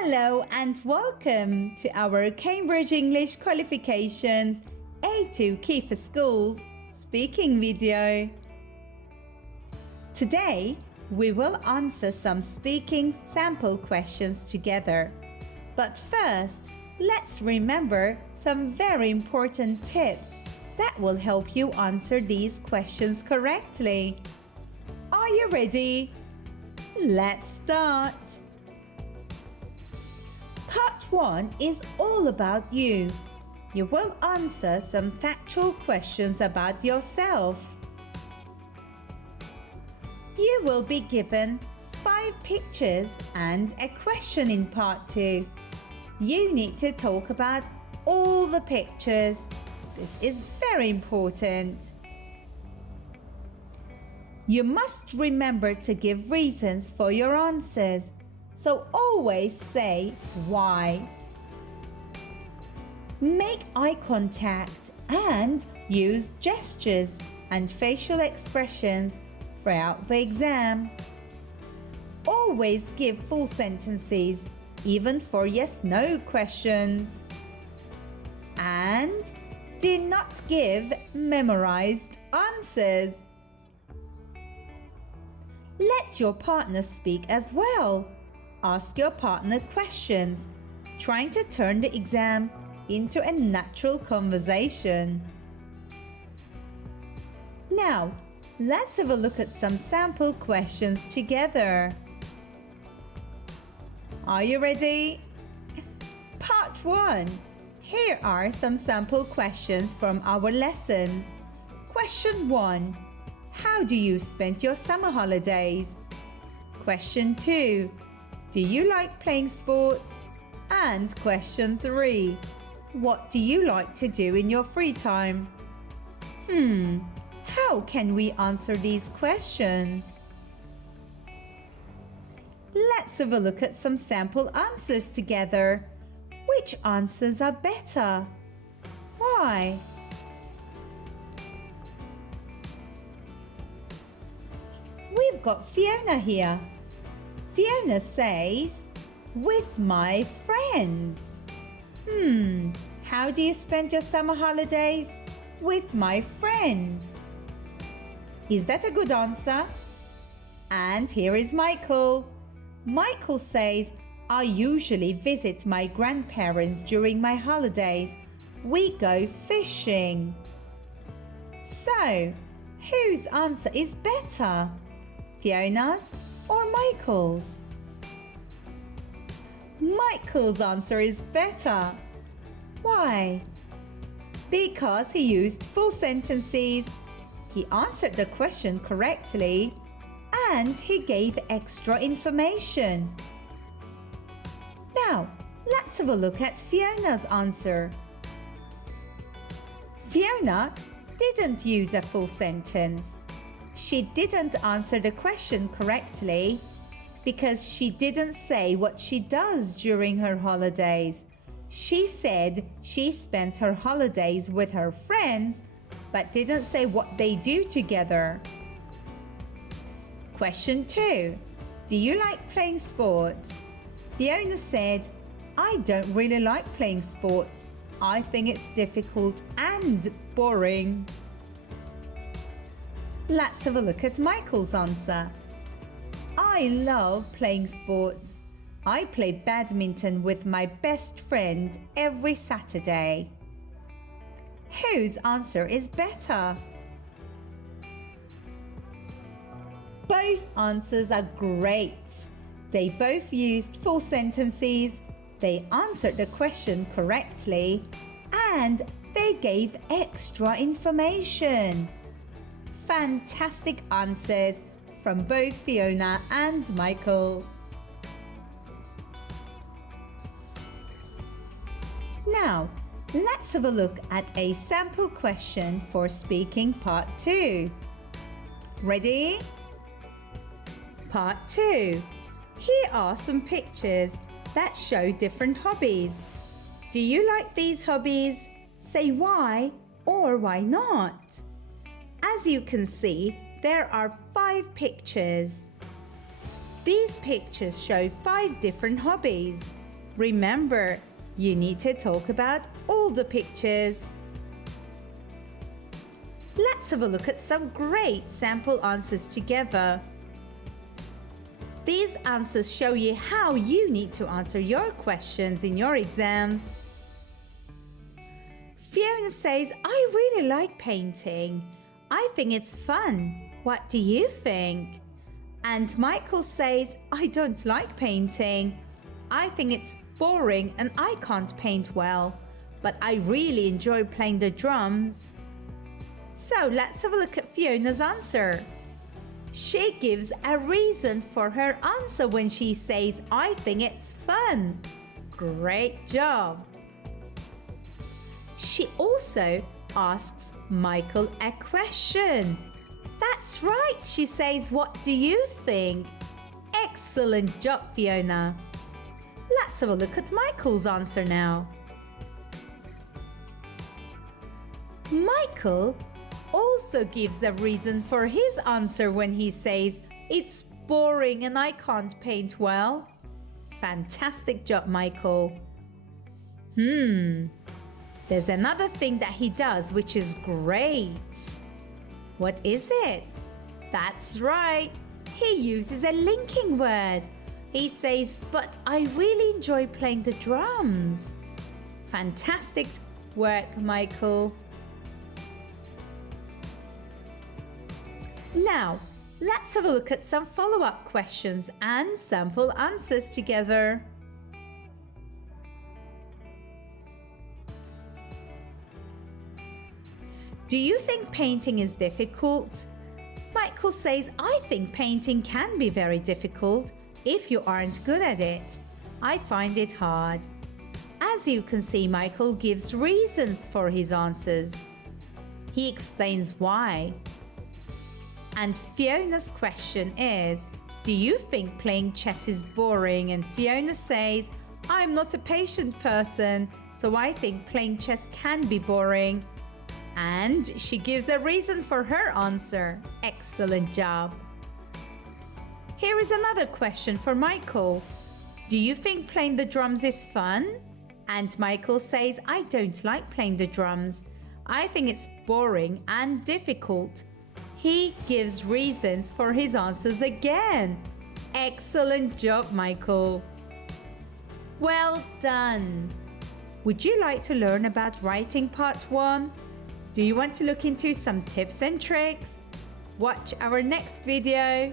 Hello and welcome to our Cambridge English Qualifications A2 Key for Schools speaking video. Today, we will answer some speaking sample questions together. But first, let's remember some very important tips that will help you answer these questions correctly. Are you ready? Let's start. Part 1 is all about you. You will answer some factual questions about yourself. You will be given 5 pictures and a question in Part 2. You need to talk about all the pictures. This is very important. You must remember to give reasons for your answers. So always say why. Make eye contact and use gestures and facial expressions throughout the exam. Always give full sentences, even for yes/no questions. And do not give memorized answers. Let your partner speak as well. Ask your partner questions, trying to turn the exam into a natural conversation. Now, let's have a look at some sample questions together. Are you ready? Part 1. Here are some sample questions from our lessons. Question 1. How do you spend your summer holidays? Question 2. Do you like playing sports? And question 3. What do you like to do in your free time? How can we answer these questions? Let's have a look at some sample answers together. Which answers are better? Why? We've got Fiona here. Fiona says, with my friends. How do you spend your summer holidays? With my friends. Is that a good answer? And here is Michael. Michael says, I usually visit my grandparents during my holidays. We go fishing. So, whose answer is better? Fiona's or Michael's? Michael's answer is better. Why? Because he used full sentences, he answered the question correctly, and he gave extra information. Now, let's have a look at Fiona's answer. Fiona didn't use a full sentence. She didn't answer the question correctly because she didn't say what she does during her holidays. She said she spends her holidays with her friends, but didn't say what they do together. Question 2. Do you like playing sports? Fiona said, I don't really like playing sports. I think it's difficult and boring. Let's have a look at Michael's answer. I love playing sports. I play badminton with my best friend every Saturday. Whose answer is better? Both answers are great. They both used full sentences, they answered the question correctly, and they gave extra information. Fantastic answers from both Fiona and Michael. Now, let's have a look at a sample question for speaking part 2. Ready? Part 2. Here are some pictures that show different hobbies. Do you like these hobbies? Say why or why not. As you can see, there are 5 pictures. These pictures show 5 different hobbies. Remember, you need to talk about all the pictures. Let's have a look at some great sample answers together. These answers show you how you need to answer your questions in your exams. Fiona says, I really like painting. I think it's fun. What do you think? And Michael says, I don't like painting. I think it's boring and I can't paint well, but I really enjoy playing the drums. So let's have a look at Fiona's answer. She gives a reason for her answer when she says, I think it's fun. Great job. She also asks Michael a question. That's right, she says, what do you think? Excellent job, Fiona. Let's have a look at Michael's answer now. Michael also gives a reason for his answer when he says, it's boring and I can't paint well. Fantastic job, Michael. There's another thing that he does which is great. What is it? That's right. He uses a linking word. He says, but I really enjoy playing the drums. Fantastic work, Michael. Now, let's have a look at some follow-up questions and sample answers together. Do you think painting is difficult? Michael says, I think painting can be very difficult if you aren't good at it. I find it hard. As you can see, Michael gives reasons for his answers. He explains why. And Fiona's question is, do you think playing chess is boring? And Fiona says, I'm not a patient person, so I think playing chess can be boring. And she gives a reason for her answer. Excellent job. Here is another question for Michael. Do you think playing the drums is fun? And Michael says, I don't like playing the drums. I think it's boring and difficult. He gives reasons for his answers again. Excellent job, Michael. Well done. Would you like to learn about writing part 1? Do you want to look into some tips and tricks? Watch our next video.